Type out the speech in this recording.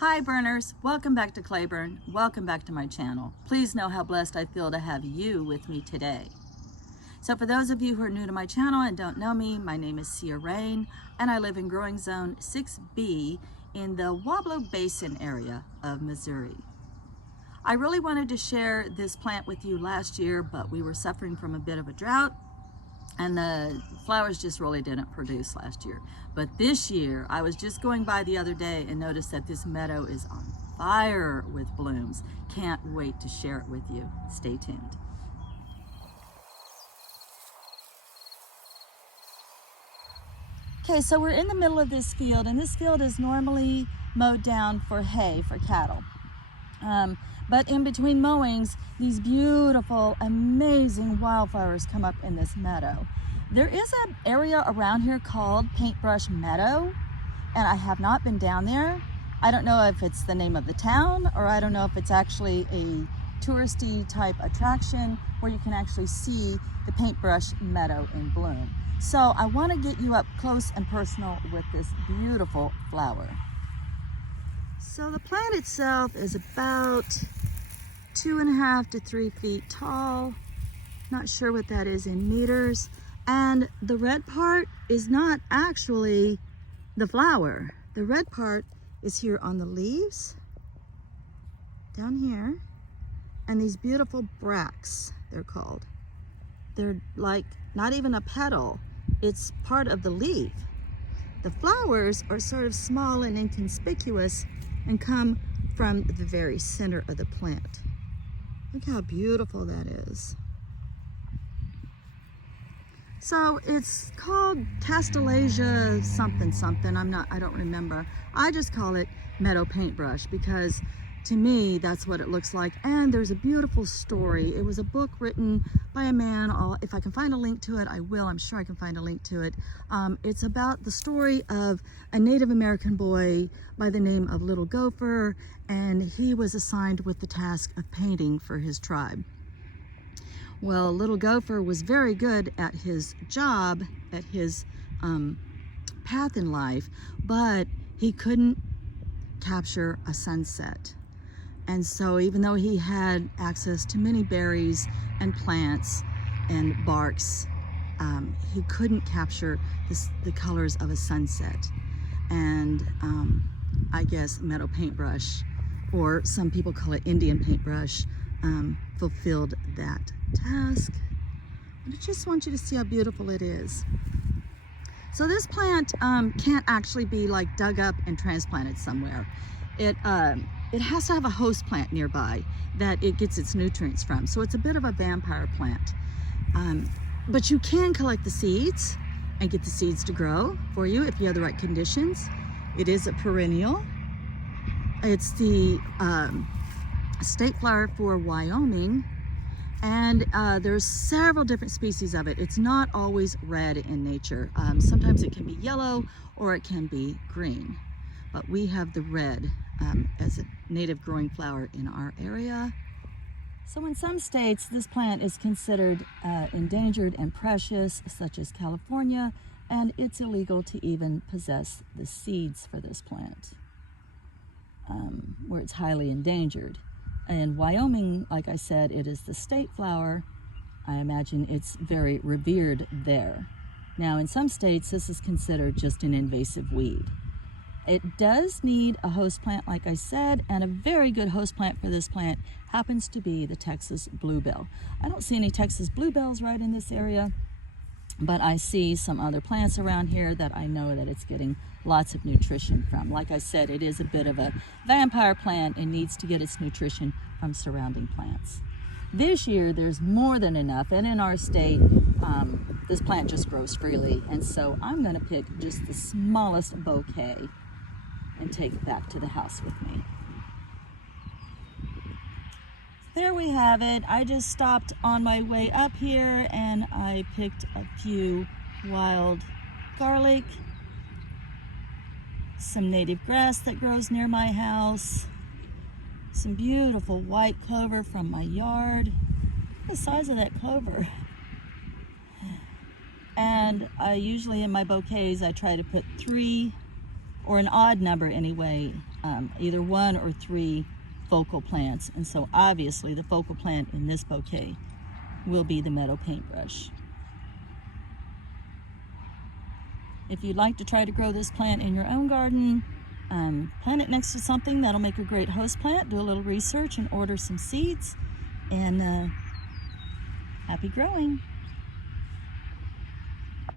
Hi burners, welcome back to Clayburn. Welcome back to my channel. Please know how blessed I feel to have you with me today. So for those of you who are new to my channel and don't know me, my name is Cia Rain and I live in growing zone 6B in the Wablo Basin area of Missouri. I really wanted to share this plant with you last year, but we were suffering from a bit of a drought and the flowers just really didn't produce last year. But this year, I was just going by the other day and noticed that this meadow is on fire with blooms. Can't wait to share it with you. Stay tuned. Okay, so we're in the middle of this field, and this field is normally mowed down for hay for cattle. But in between mowings, these beautiful, amazing wildflowers come up in this meadow. There is an area around here called Paintbrush Meadow, and I have not been down there. I don't know if it's the name of the town, or I don't know if it's actually a touristy type attraction where you can actually see the paintbrush meadow in bloom. So I want to get you up close and personal with this beautiful flower. So the plant itself is about 2.5 to 3 feet tall. Not sure what that is in meters. And the red part is not actually the flower. The red part is here on the leaves, down here, and these beautiful bracts, they're called. They're like not even a petal, it's part of the leaf. The flowers are sort of small and inconspicuous and come from the very center of the plant. Look how beautiful that is. So it's called Castilleja something something. I don't remember. I just call it meadow paintbrush because to me that's what it looks like. And there's a beautiful story. It was a book written by a man. If I can find a link to it, I will. I'm sure I can find a link to it. It's about the story of a Native American boy by the name of Little Gopher, and he was assigned with the task of painting for his tribe. Well, Little Gopher was very good at his job, at his path in life, but he couldn't capture a sunset. And so even though he had access to many berries and plants and barks, he couldn't capture the colors of a sunset. And I guess meadow paintbrush, or some people call it Indian paintbrush, fulfilled that task. But I just want you to see how beautiful it is. So this plant can't actually be like dug up and transplanted somewhere. It has to have a host plant nearby that it gets its nutrients from. So it's a bit of a vampire plant. But you can collect the seeds and get the seeds to grow for you if you have the right conditions. It is a perennial. It's the state flower for Wyoming, and there's several different species of it. It's not always red in nature. Sometimes it can be yellow or it can be green, but we have the red as a native growing flower in our area. So in some states, this plant is considered endangered and precious, such as California, and it's illegal to even possess the seeds for this plant, where it's highly endangered. In Wyoming, like I said, it is the state flower. I imagine it's very revered there. Now, in some states, this is considered just an invasive weed. It does need a host plant, like I said, and a very good host plant for this plant happens to be the Texas bluebell. I don't see any Texas bluebells right in this area, but I see some other plants around here that I know that it's getting lots of nutrition from. Like I said, it is a bit of a vampire plant and needs to get its nutrition from surrounding plants. This year, there's more than enough, and in our state, this plant just grows freely, and so I'm gonna pick just the smallest bouquet and take it back to the house with me. There we have it. I just stopped on my way up here and I picked a few wild garlic, some native grass that grows near my house, some beautiful white clover from my yard. Look at the size of that clover. And I usually in my bouquets, I try to put 3 or an odd number anyway, either 1 or 3 focal plants. And so obviously the focal plant in this bouquet will be the meadow paintbrush. If you'd like to try to grow this plant in your own garden, plant it next to something that'll make a great host plant. Do a little research and order some seeds, and happy growing.